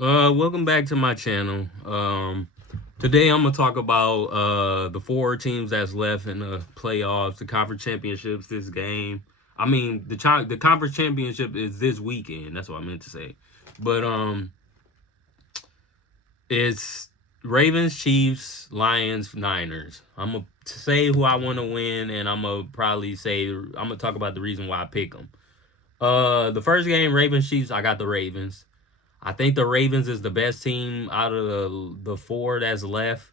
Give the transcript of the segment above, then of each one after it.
Welcome back to my channel. Today I'm gonna talk about the four teams that's left in the playoffs, the conference championships. This game, I mean the conference championship is this weekend. That's what I meant to say, but it's Ravens, Chiefs, Lions, Niners. I'm gonna say who I want to win, and I'm gonna probably say I'm gonna talk about the reason why I pick them. The first game, Ravens, Chiefs. I got the Ravens. I think the Ravens is the best team out of the four that's left.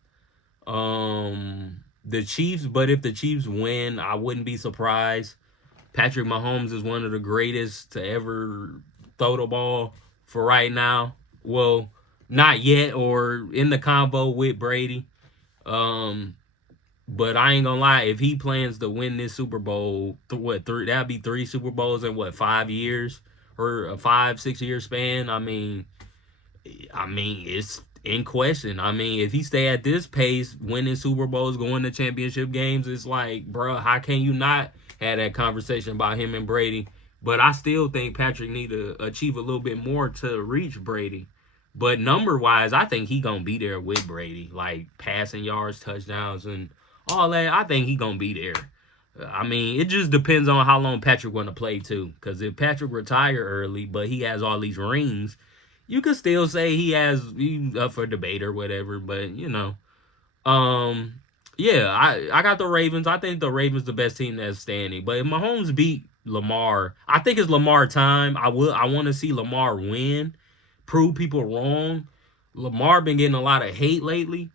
The Chiefs, but if the Chiefs win, I wouldn't be surprised. Patrick Mahomes is one of the greatest to ever throw the ball for right now. Well, not yet, or in the combo with Brady. Um, but I ain't gonna lie, if he plans to win this Super Bowl, what three? That'd be three Super Bowls in what 5 years or a 5 6 year span. I mean, it's in question. I mean, if he stay at this pace, winning Super Bowls, going to championship games, it's like, bro, how can you not have that conversation about him and Brady? But I still think Patrick need to achieve a little bit more to reach Brady. But number wise, I think he gonna be there with Brady, like passing yards, touchdowns, and all that. I think he gonna be there. I mean, it just depends on how long Patrick want to play too. Because if Patrick retire early, but he has all these rings, you could still say he up for debate or whatever. But um, yeah, I got the Ravens. I think the Ravens the best team that's standing. But if Mahomes beat Lamar, I think it's Lamar time. I want to see Lamar win, prove people wrong. Lamar been getting a lot of hate lately.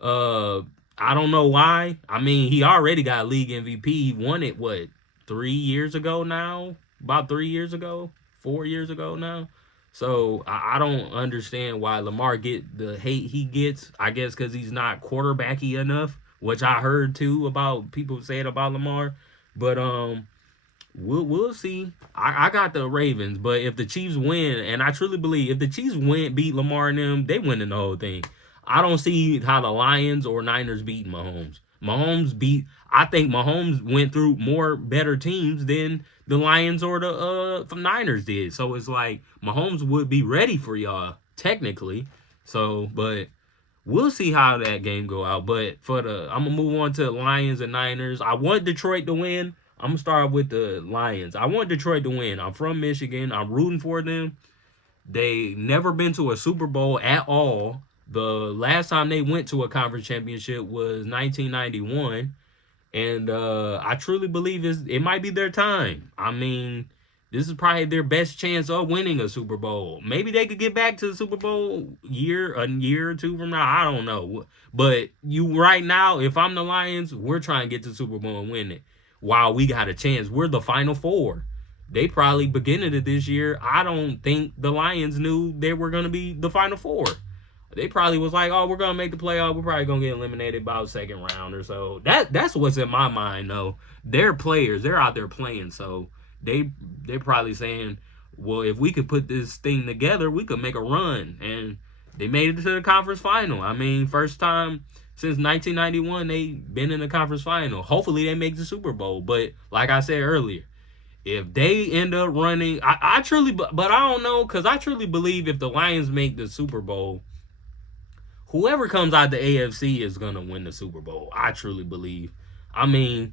Uh, I don't know why. I mean, he already got league MVP. He won it what 3 years ago now? About 3 years ago, 4 years ago now. So I don't understand why Lamar get the hate he gets. I guess because he's not quarterbacky enough, which I heard too about people saying about Lamar. But we'll see. I got the Ravens, but if the Chiefs win, and I truly believe if the Chiefs win, beat Lamar and them, they winning the whole thing. I don't see how the Lions or Niners beat Mahomes. I think Mahomes went through more better teams than the Lions or the Niners did. So it's like Mahomes would be ready for y'all technically. So, but we'll see how that game go out. But I'm gonna move on to Lions and Niners. I want Detroit to win. I'm gonna start with the Lions. I want Detroit to win. I'm from Michigan. I'm rooting for them. They never been to a Super Bowl at all. The last time they went to a conference championship was 1991, and I truly believe it might be their time. I mean, this is probably their best chance of winning a Super Bowl. Maybe they could get back to the Super Bowl a year or two from now. I don't know. But you right now, if I'm the Lions, we're trying to get to the Super Bowl and win it. While we got a chance, we're the Final Four. They probably beginning of this year. I don't think the Lions knew they were gonna be the Final Four. They probably was like, "Oh, we're gonna make the playoff. We're probably gonna get eliminated about second round or so." That's what's in my mind though. They're players. They're out there playing, so they're probably saying, "Well, if we could put this thing together, we could make a run." And they made it to the conference final. I mean, first time since 1991 they've been in the conference final. Hopefully, they make the Super Bowl. But like I said earlier, if they end up running, I truly, but I don't know because I truly believe if the Lions make the Super Bowl, whoever comes out the AFC is gonna win the Super Bowl. I truly believe. I mean,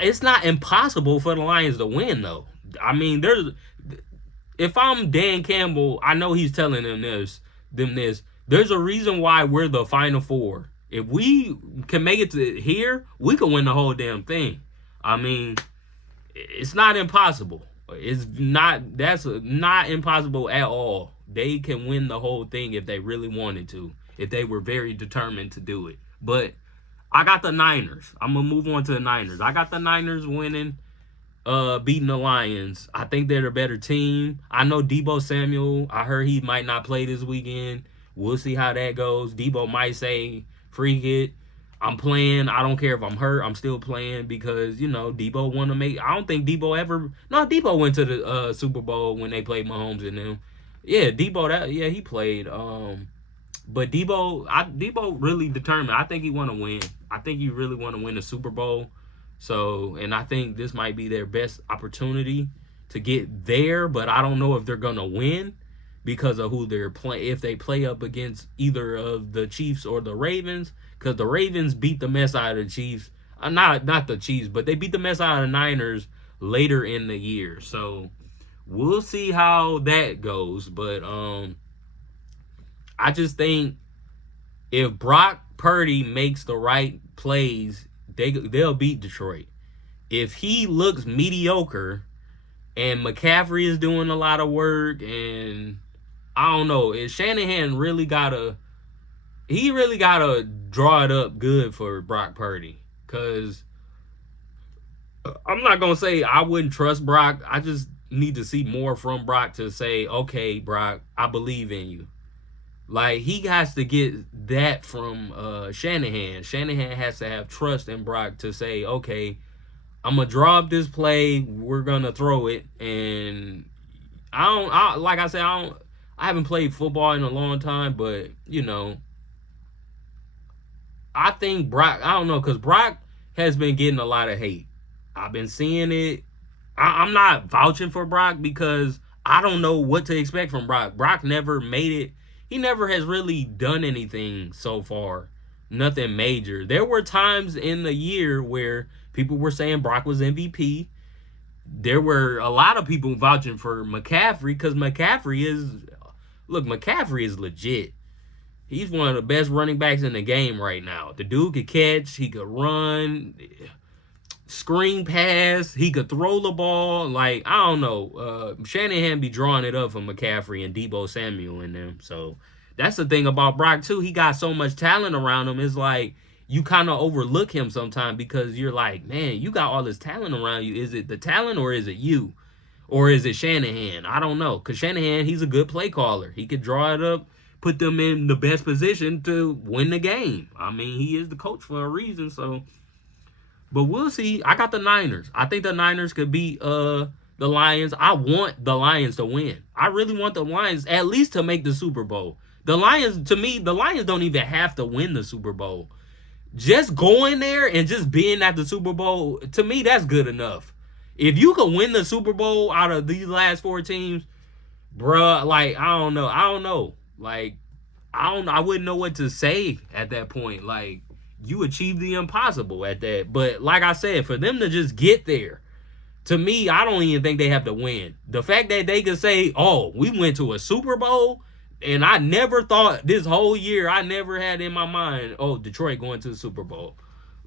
it's not impossible for the Lions to win though. I mean, if I'm Dan Campbell, I know he's telling them this. There's a reason why we're the Final Four. If we can make it to here, we can win the whole damn thing. I mean, it's not impossible. It's not. That's not impossible at all. They can win the whole thing if they really wanted to. If they were very determined to do it. But I got the Niners. I'm gonna move on to the Niners. I got the Niners winning, beating the Lions. I think they're the better team. I know Deebo Samuel. I heard he might not play this weekend. We'll see how that goes. Deebo might say freak it. I'm playing. I don't care if I'm hurt. I'm still playing because Debo want to make. I don't think Debo ever. No, Debo went to the Super Bowl when they played Mahomes and them. Yeah, Debo. He played. But Debo really determined. I think he want to win. I think he really want to win the Super Bowl. So, and I think this might be their best opportunity to get there. But I don't know if they're gonna win because of who they're playing. If they play up against either of the Chiefs or the Ravens, because the Ravens beat the mess out of the Chiefs. Not the Chiefs, but they beat the mess out of the Niners later in the year. So we'll see how that goes. But I just think if Brock Purdy makes the right plays, they'll beat Detroit. If he looks mediocre and McCaffrey is doing a lot of work, and I don't know, Shanahan really gotta draw it up good for Brock Purdy. Because I'm not going to say I wouldn't trust Brock. I just need to see more from Brock to say, okay, Brock, I believe in you. Like, he has to get that from Shanahan. Shanahan has to have trust in Brock to say, okay, I'm going to draw up this play. We're going to throw it. And like I said, I haven't played football in a long time, but, you know, I think Brock, I don't know, because Brock has been getting a lot of hate. I've been seeing it. I'm not vouching for Brock because I don't know what to expect from Brock. Brock never made it. He never has really done anything so far. Nothing major. There were times in the year where people were saying Brock was MVP. There were a lot of people vouching for McCaffrey because McCaffrey is legit. He's one of the best running backs in the game right now. The dude could catch, he could run, screen pass, he could throw the ball. Like, I don't know. Shanahan be drawing it up for McCaffrey and Deebo Samuel in them. So that's the thing about Brock, too. He got so much talent around him. It's like you kind of overlook him sometimes because you're like, man, you got all this talent around you. Is it the talent or is it you? Or is it Shanahan? I don't know. Because Shanahan, he's a good play caller. He could draw it up, put them in the best position to win the game. I mean, he is the coach for a reason, so. But we'll see. I got the Niners. I think the Niners could beat the Lions. I want the Lions to win. I really want the Lions at least to make the Super Bowl. The Lions, to me, the Lions don't even have to win the Super Bowl. Just going there and just being at the Super Bowl, to me, that's good enough. If you can win the Super Bowl out of these last 4 teams, bruh, like, I don't know. Like, I wouldn't know what to say at that point. Like, you achieved the impossible at that. But like I said, for them to just get there, to me, I don't even think they have to win. The fact that they could say, oh, we went to a Super Bowl, and I never thought this whole year, I never had in my mind, oh, Detroit going to the Super Bowl.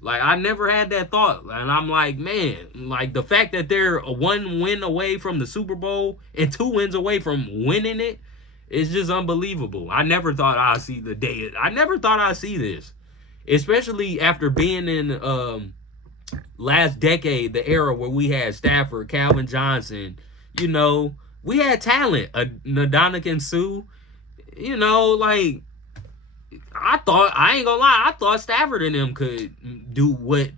Like, I never had that thought. And I'm like, man, like, the fact that they're 1 win away from the Super Bowl and 2 wins away from winning it, it's just unbelievable. I never thought I'd see the day. I never thought I'd see this. Especially after being in last decade, the era where we had Stafford, Calvin Johnson. You know, we had talent. Ndamukong Suh. You know, like, I ain't gonna lie, I thought Stafford and them could do what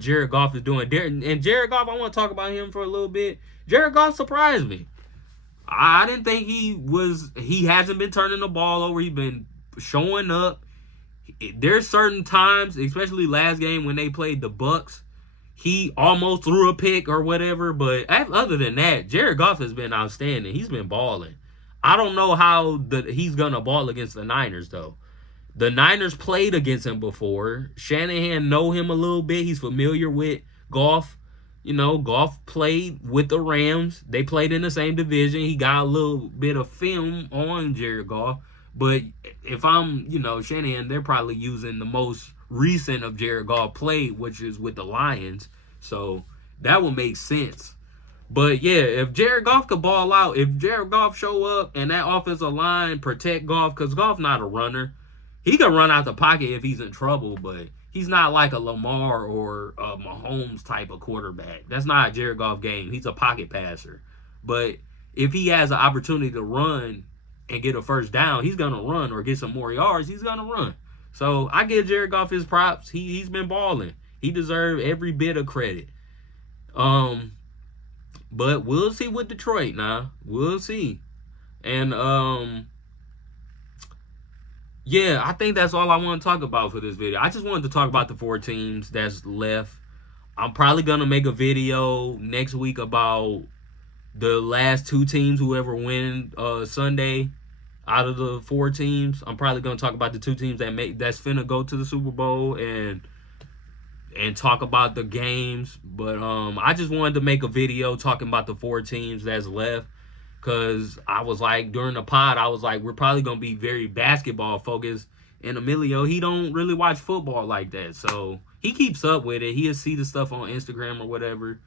Jared Goff is doing. And Jared Goff, I want to talk about him for a little bit. Jared Goff surprised me. I didn't think he hasn't been turning the ball over. He's been showing up. There's certain times, especially last game when they played the Bucks, he almost threw a pick or whatever. But other than that, Jared Goff has been outstanding. He's been balling. I don't know how he's going to ball against the Niners, though. The Niners played against him before. Shanahan know him a little bit. He's familiar with Goff. You know, Goff played with the Rams. They played in the same division. He got a little bit of film on Jared Goff. But if I'm, Shanahan, they're probably using the most recent of Jared Goff played, which is with the Lions. So that would make sense. But yeah, if Jared Goff could ball out, if Jared Goff show up and that offensive line protect Goff, because Goff's not a runner. He can run out the pocket if he's in trouble, but he's not like a Lamar or a Mahomes type of quarterback. That's not a Jared Goff game. He's a pocket passer. But if he has an opportunity to run and get a first down, he's going to run, or get some more yards, he's going to run. So I give Jared Goff his props. He's been balling. He deserved every bit of credit. But we'll see with Detroit now. We'll see. And yeah, I think that's all I want to talk about for this video. I just wanted to talk about the 4 teams that's left. I'm probably going to make a video next week about the last 2 teams, whoever win Sunday. out of the 4 teams. I'm probably gonna talk about the 2 teams that's finna go to the Super Bowl and talk about the games. But I just wanted to make a video talking about the 4 teams that's left. Cause I was like, during the pod, I was like, we're probably gonna be very basketball focused. And Emilio, he don't really watch football like that. So he keeps up with it. He'll see the stuff on Instagram or whatever.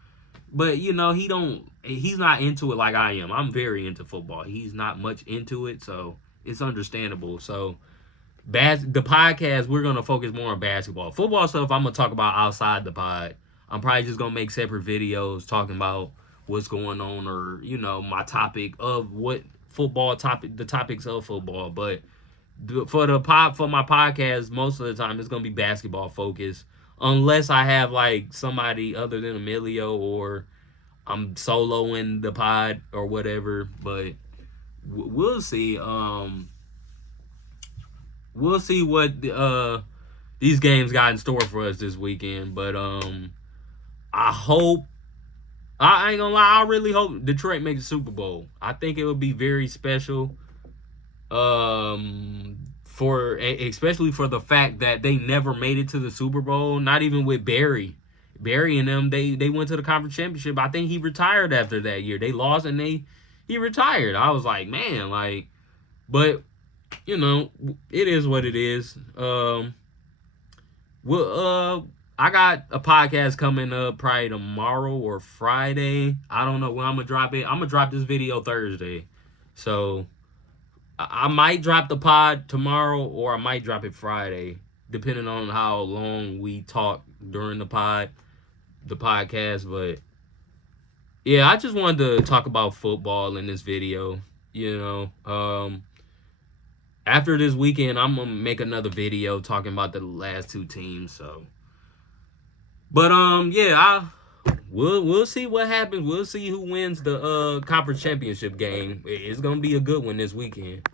But he's not into it like I am. I'm very into football. He's not much into it, so it's understandable. So the podcast, we're gonna focus more on basketball. Football stuff I'm gonna talk about outside the pod. I'm probably just gonna make separate videos talking about what's going on, or my topic of what the topics of football. But for my podcast, most of the time it's gonna be basketball focused, unless I have like somebody other than Emilio, or I'm soloing the pod or whatever. But we'll see. We'll see what these games got in store for us this weekend. But I ain't gonna lie, I really hope Detroit makes the Super Bowl. I think it would be very special. Especially for the fact that they never made it to the Super Bowl, not even with Barry and them. They went to the conference championship. I think he retired after that year. They lost and he retired. I was like, man, like, but it is what it is. I got a podcast coming up probably tomorrow or Friday. I don't know when I'm gonna drop it. I'm gonna drop this video Thursday, so I might drop the pod tomorrow, or I might drop it Friday, depending on how long we talk during the podcast. But yeah, I just wanted to talk about football in this video. After this weekend, I'm gonna make another video talking about the last 2 teams. So, but yeah, we'll see what happens. We'll see who wins the conference championship game. It's gonna be a good one this weekend.